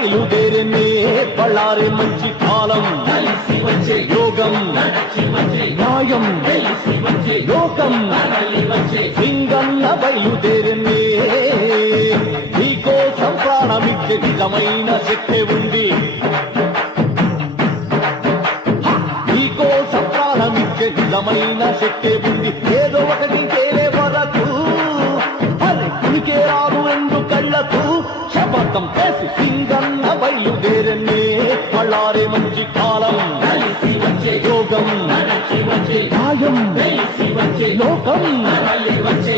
బయలుదేరినే బళ్ళారి మంచి కాలం. కలిసి వచ్చే యోగం నడచి వచ్చే న్యాయం తెలిసి వచ్చే లోకం. కదలి వచ్చే సింగన్న బయలుదేరినే నీకోసం ప్రాణమిచ్చే నిజమైన శక్తి ఉంది. నీకోసం ప్రాణమిచ్చే నిజమైన శక్తి ఉంది. ఏదో ఒకటి తేలే వరకు అరే రాదు ఎందు కళ్ళకు. శపథం చేసి సింగన్న పళ్ళారే మంచి కాలం. యోగం. న్యాయం. లోకం.